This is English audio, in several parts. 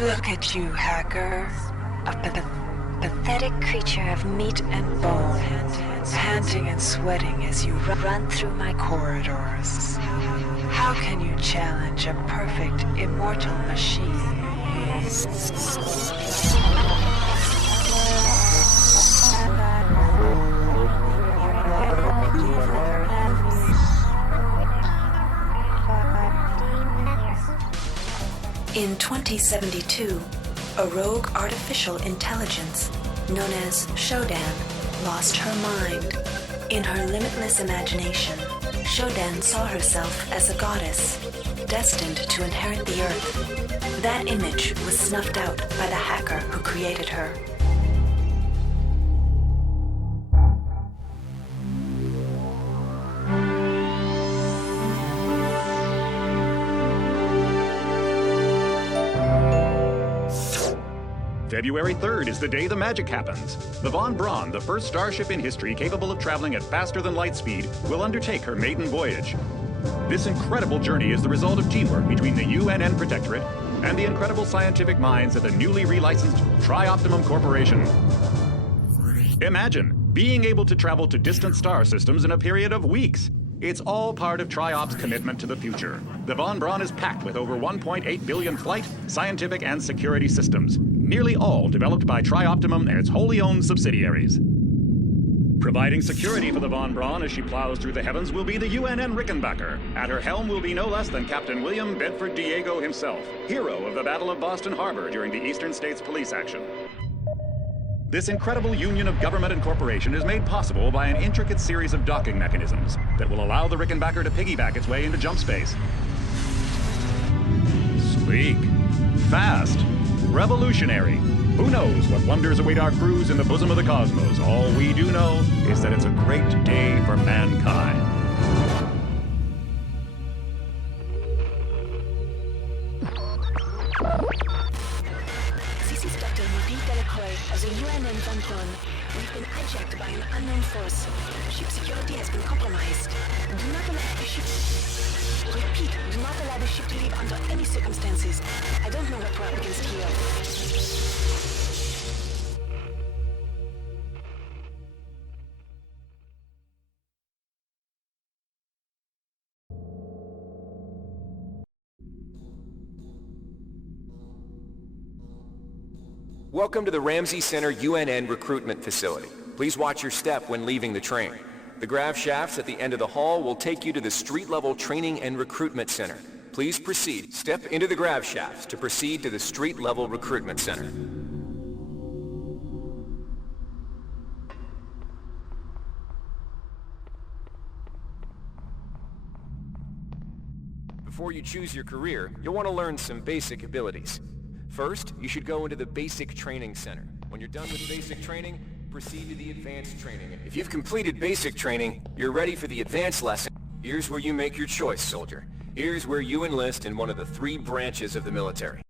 Look at you, hacker. A pathetic creature of meat and bone, panting and sweating as you run through my corridors. How can you challenge a perfect, immortal machine? In 2072, a rogue artificial intelligence known as Shodan lost her mind. In her limitless imagination, Shodan saw herself as a goddess, destined to inherit the earth. That image was snuffed out by the hacker who created her. February 3rd is the day the magic happens. The Von Braun, the first starship in history capable of traveling at faster than light speed, will undertake her maiden voyage. This incredible journey is the result of teamwork between the UNN Protectorate and the incredible scientific minds at the newly relicensed Tri-Optimum Corporation. Imagine being able to travel to distant star systems in a period of weeks. It's all part of Tri-Op's commitment to the future. The Von Braun is packed with over 1.8 billion flight, scientific, and security systems, nearly all developed by Tri-Optimum and its wholly owned subsidiaries. Providing security for the Von Braun as she plows through the heavens will be the UNN Rickenbacker. At her helm will be no less than Captain William Bedford Diego himself, hero of the Battle of Boston Harbor during the Eastern States Police action. This incredible union of government and corporation is made possible by an intricate series of docking mechanisms that will allow the Rickenbacker to piggyback its way into jump space. Sleek, fast, revolutionary. Who knows what wonders await our crews in the bosom of the cosmos? All we do know is that it's a great day for mankind. This is Dr. Marie Delacroix of the UNN Von Braun. We've been hijacked by an unknown force. Ship security has been compromised. Do not allow the ship... Repeat, do not allow the ship to leave under any circumstances. I don't know what we're up against here. Welcome to the Ramsey Center UNN Recruitment Facility. Please watch your step when leaving the train. The grav shafts at the end of the hall will take you to the street-level training and recruitment center. Please proceed. Step into the grav shafts to proceed to the street-level recruitment center. Before you choose your career, you'll want to learn some basic abilities. First, you should go into the basic training center. When you're done with basic training, proceed to the advanced training. If you've completed basic training, you're ready for the advanced lesson. Here's where you make your choice, soldier. Here's where you enlist in one of the 3 branches of the military.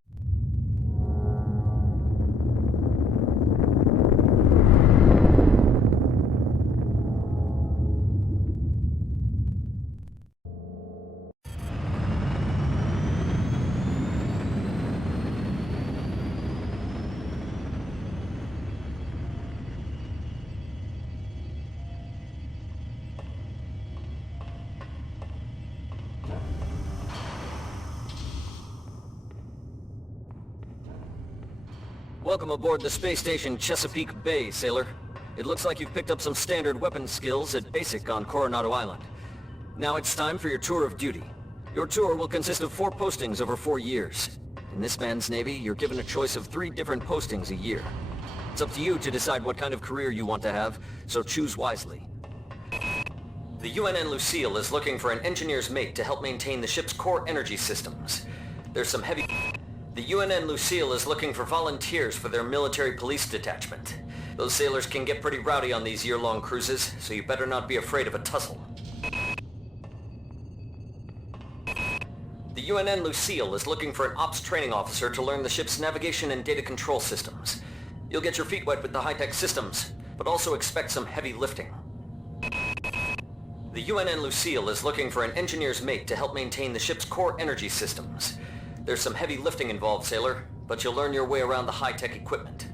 Welcome aboard the space station Chesapeake Bay, sailor. It looks like you've picked up some standard weapon skills at Basic on Coronado Island. Now it's time for your tour of duty. Your tour will consist of 4 postings over 4 years. In this man's Navy, you're given a choice of 3 different postings a year. It's up to you to decide what kind of career you want to have, so choose wisely. The UNN Lucille is looking for an engineer's mate to help maintain the ship's core energy systems. There's some heavy... The UNN Lucille is looking for volunteers for their military police detachment. Those sailors can get pretty rowdy on these year-long cruises, so you better not be afraid of a tussle. The UNN Lucille is looking for an ops training officer to learn the ship's navigation and data control systems. You'll get your feet wet with the high-tech systems, but also expect some heavy lifting. The UNN Lucille is looking for an engineer's mate to help maintain the ship's core energy systems. There's some heavy lifting involved, sailor. but you'll learn your way around the high-tech equipment.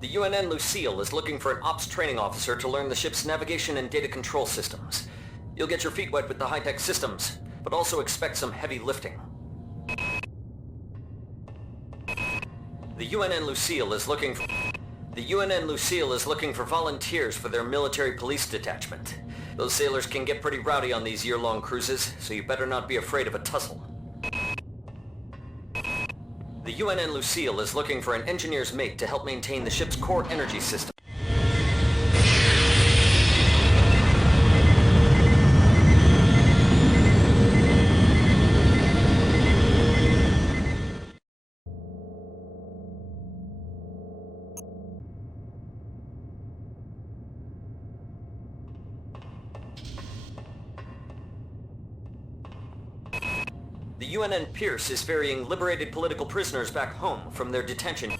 The UNN Lucille is looking for an ops training officer to learn the ship's navigation and data control systems. You'll get your feet wet with the high-tech systems, but also expect some heavy lifting. The UNN Lucille is looking for volunteers for their military police detachment. Those sailors can get pretty rowdy on these year-long cruises, so you better not be afraid of a tussle. The UNN Lucille is looking for an engineer's mate to help maintain the ship's core energy system. The UNN Pierce is ferrying liberated political prisoners back home from their detention.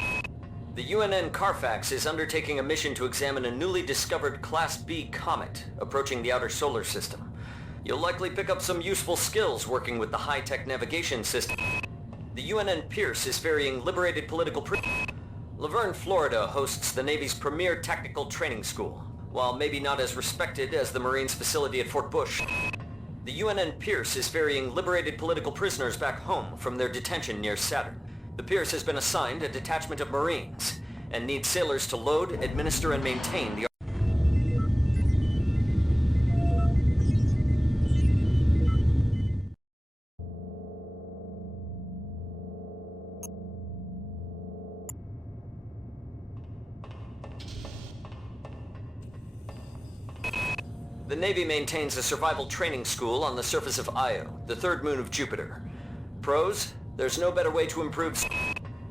The UNN Carfax is undertaking a mission to examine a newly discovered Class B comet approaching the outer solar system. You'll likely pick up some useful skills working with the high-tech navigation system. The UNN Pierce is ferrying liberated political prisoners. Laverne, Florida hosts the Navy's premier tactical training school, while maybe not as respected as the Marines' facility at Fort Bush. The UNN Pierce is ferrying liberated political prisoners back home from their detention near Saturn. The Pierce has been assigned a detachment of Marines and needs sailors to load, administer, and maintain the... The Navy maintains a survival training school on the surface of Io, the third moon of Jupiter. Pros? There's no better way to improve...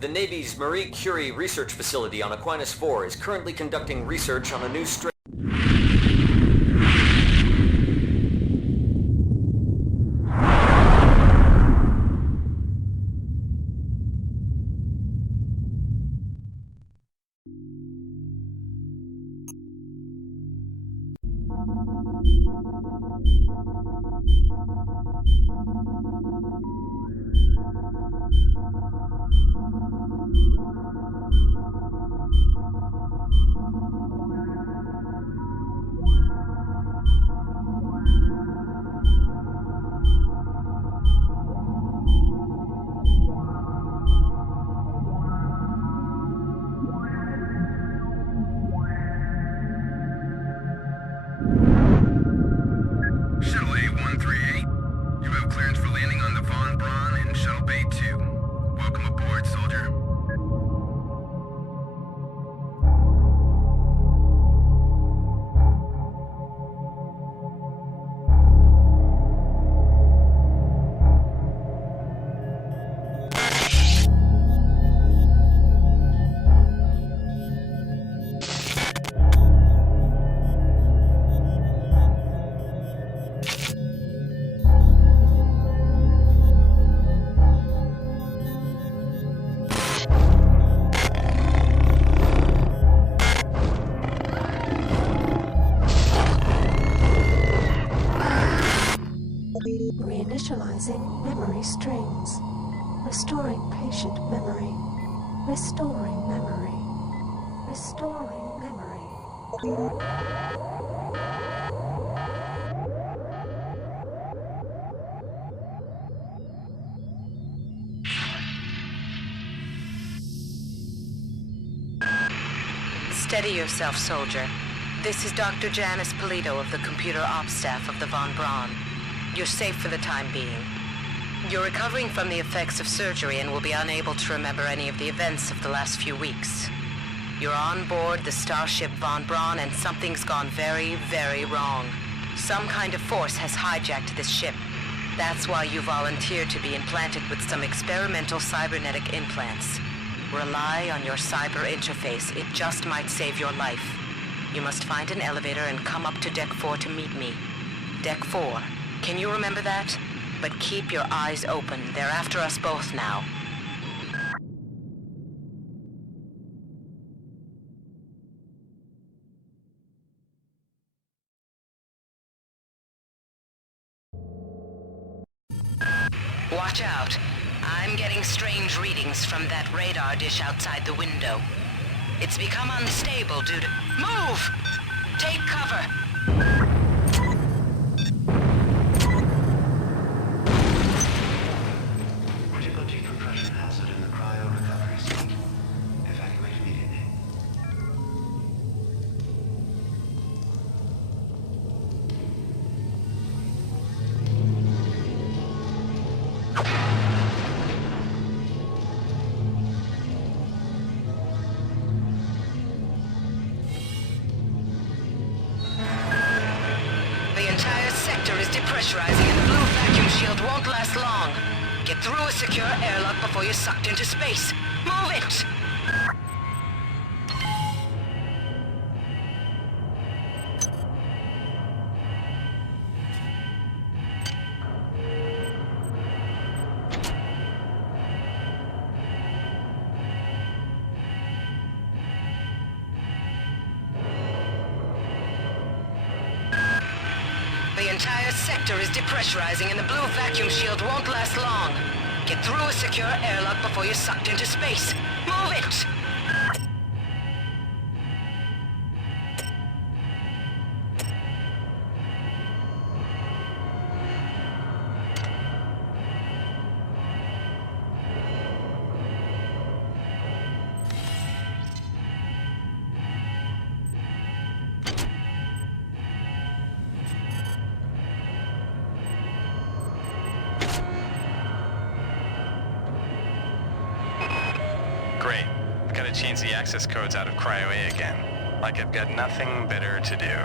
The Navy's Marie Curie research facility on Aquinas 4 is currently conducting research on a new strain... Reinitializing memory strings. Restoring patient memory. Restoring memory. Restoring memory. Steady yourself, soldier. This is Dr. Janice Polito of the computer ops staff of the Von Braun. You're safe for the time being. You're recovering from the effects of surgery and will be unable to remember any of the events of the last few weeks. You're on board the starship Von Braun and something's gone very, very wrong. Some kind of force has hijacked this ship. That's why you volunteered to be implanted with some experimental cybernetic implants. Rely on your cyber interface. It just might save your life. You must find an elevator and come up to Deck 4 to meet me. Deck 4. Can you remember that? But keep your eyes open. They're after us both now. Watch out. I'm getting strange readings from that radar dish outside the window. It's become unstable due to... Move! Take cover! Critical decompression hazard in the cryo recovery suite. Evacuate immediately. The entire sector is depressurizing and the blue vacuum shield won't last long. Get through a secure airlock before you're sucked into space. Move it! The entire sector is depressurizing and the blue vacuum shield won't last long. Get through a secure airlock before you're sucked into space. Move it! Great. I've got to change the access codes out of Cryo A again. Like I've got nothing better to do.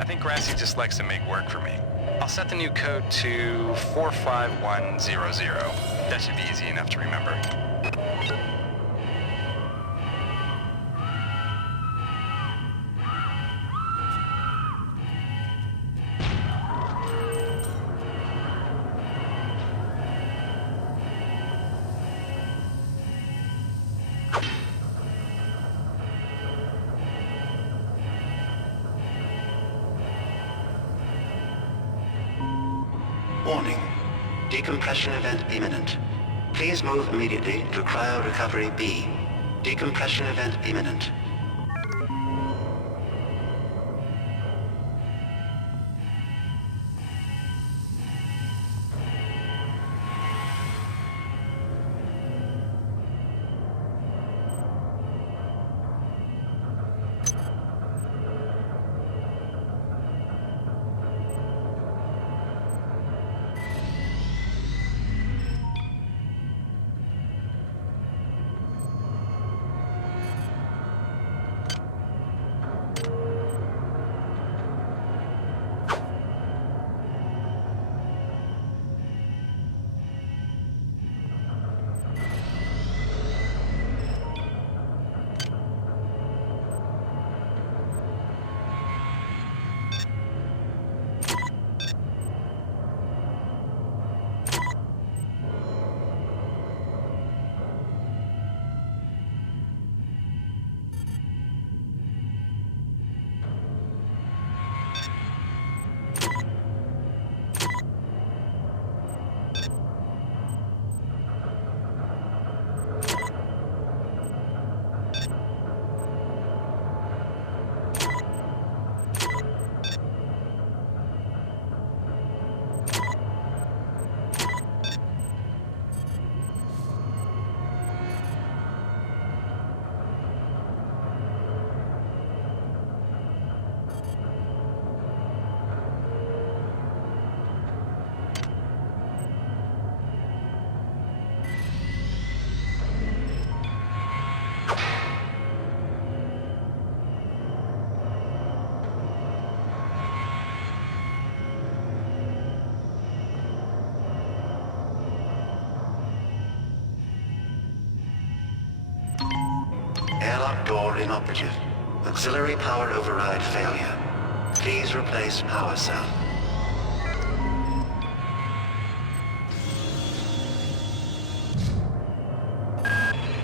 I think Grassy just likes to make work for me. I'll set the new code to 45100. That should be easy enough to remember. Warning. Decompression event imminent. Please move immediately to Cryo Recovery B. Decompression event imminent. Airlock door inoperative. Auxiliary power override failure. Please replace power cell.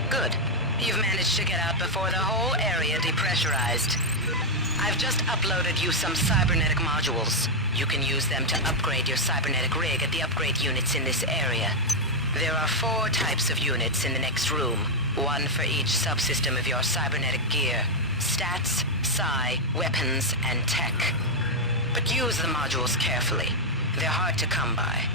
Good. You've managed to get out before the whole area depressurized. I've just uploaded you some cybernetic modules. You can use them to upgrade your cybernetic rig at the upgrade units in this area. There are 4 types of units in the next room, one for each subsystem of your cybernetic gear. Stats, psi, weapons, and tech. But use the modules carefully. They're hard to come by.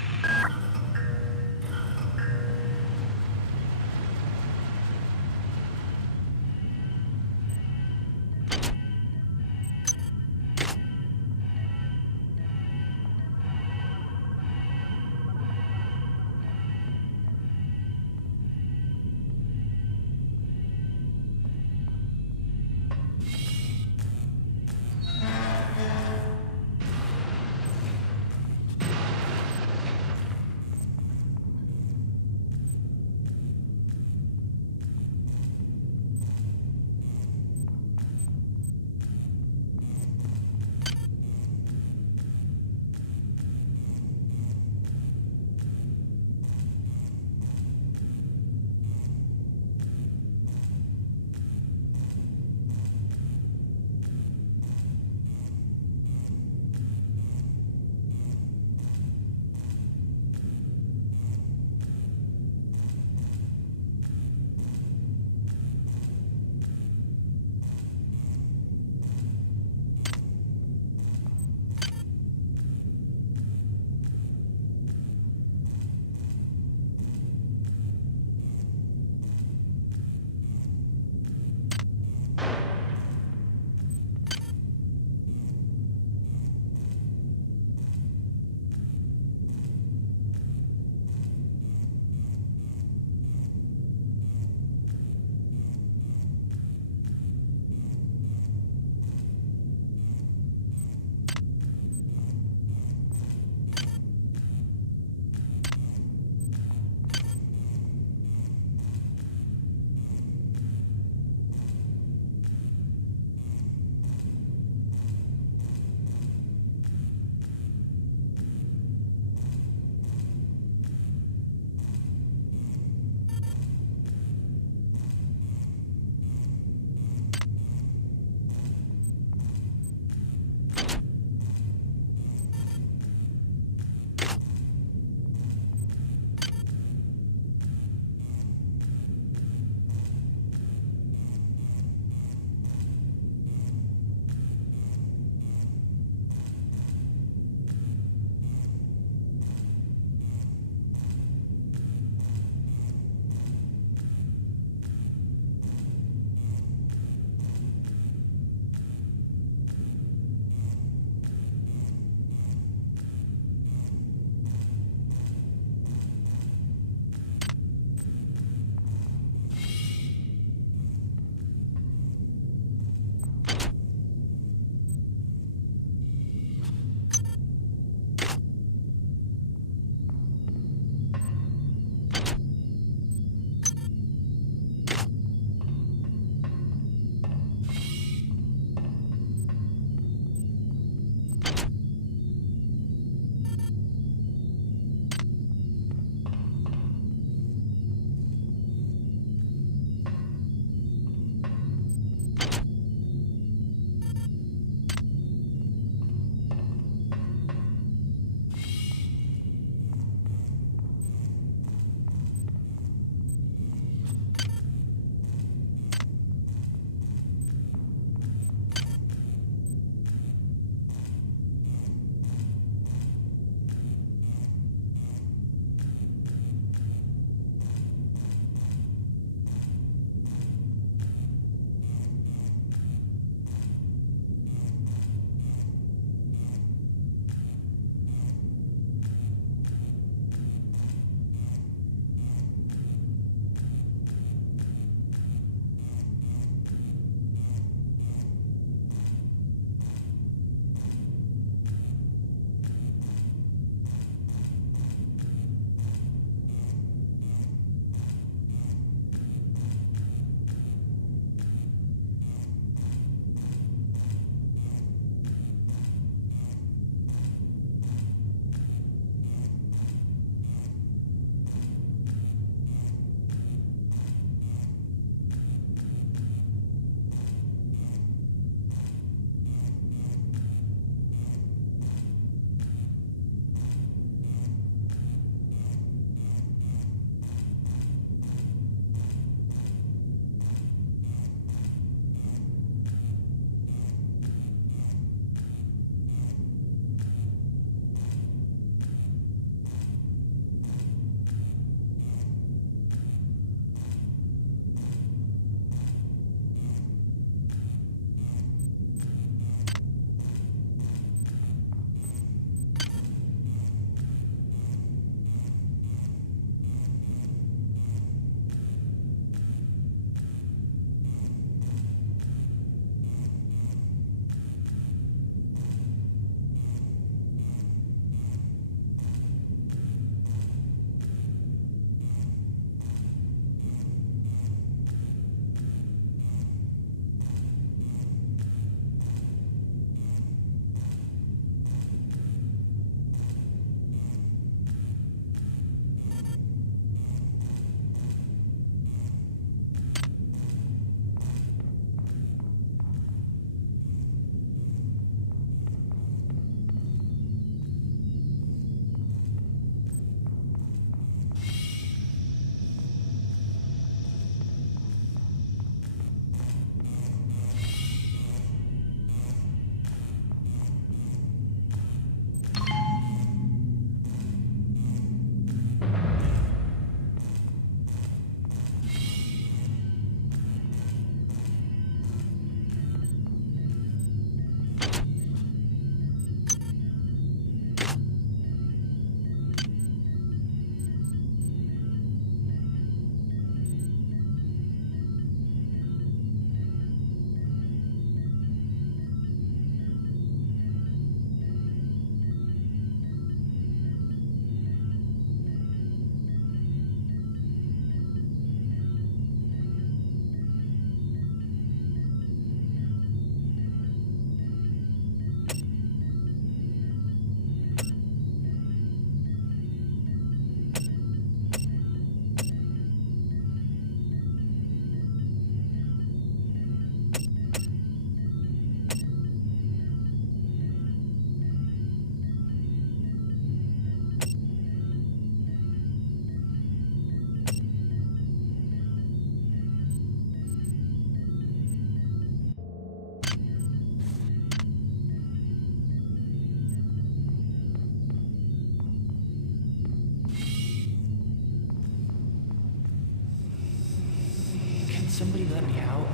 somebody let me out?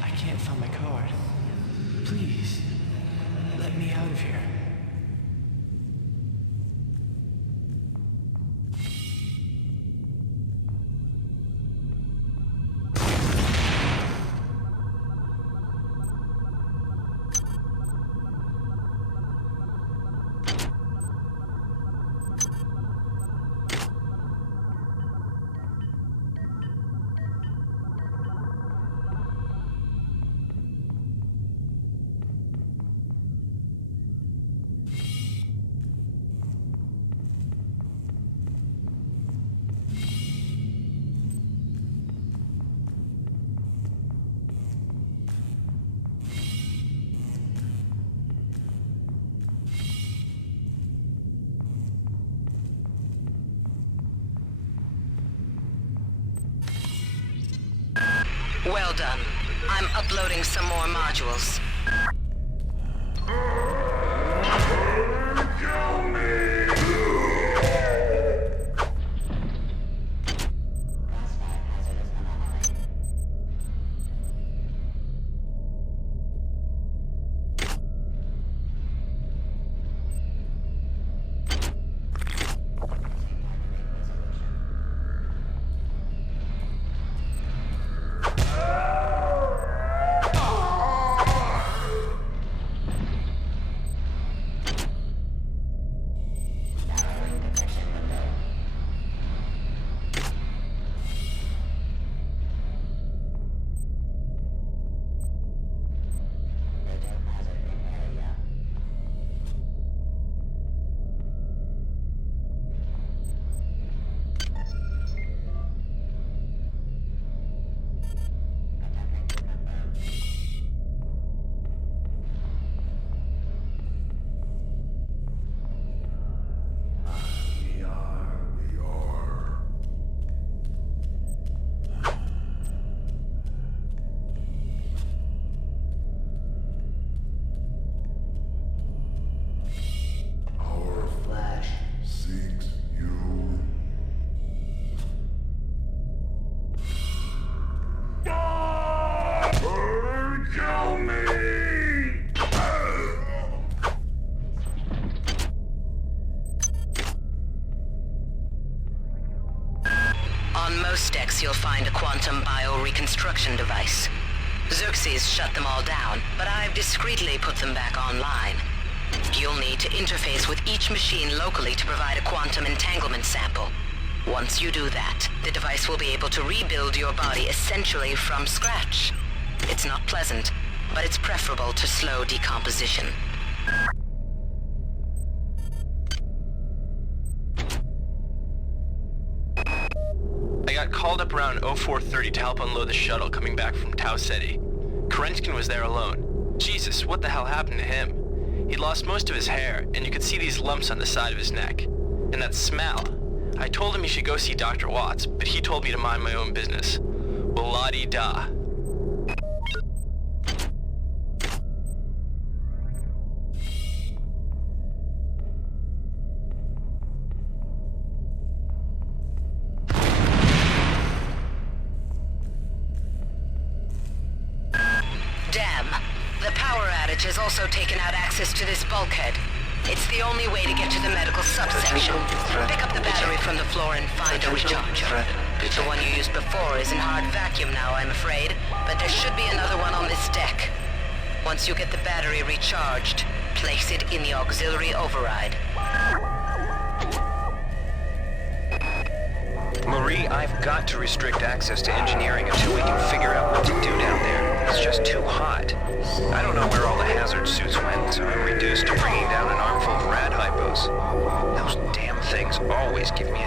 I can't find my card. Please, let me out of here. Well done. I'm uploading some more modules. You'll find a quantum bioreconstruction device. Xerxes shut them all down, but I've discreetly put them back online. You'll need to interface with each machine locally to provide a quantum entanglement sample. Once you do that, the device will be able to rebuild your body essentially from scratch. It's not pleasant, but it's preferable to slow decomposition. Called up around 0430 to help unload the shuttle coming back from Tau Ceti. Kerenskin was there alone. Jesus, what the hell happened to him? He'd lost most of his hair, and you could see these lumps on the side of his neck. And that smell. I told him he should go see Dr. Watts, but he told me to mind my own business. Well, la-di-da. Has also taken out access to this bulkhead. It's the only way to get to the medical subsection. Pick up the battery from the floor and find a recharger. The one you used before is in hard vacuum now, I'm afraid, but there should be another one on this deck. Once you get the battery recharged, place it in the auxiliary override. Marie, I've got to restrict access to engineering until we can figure out what to do down there. It's just too hot. I don't know where all the hazard suits went, so I'm reduced to bringing down an armful of rad hypos. Those damn things always give me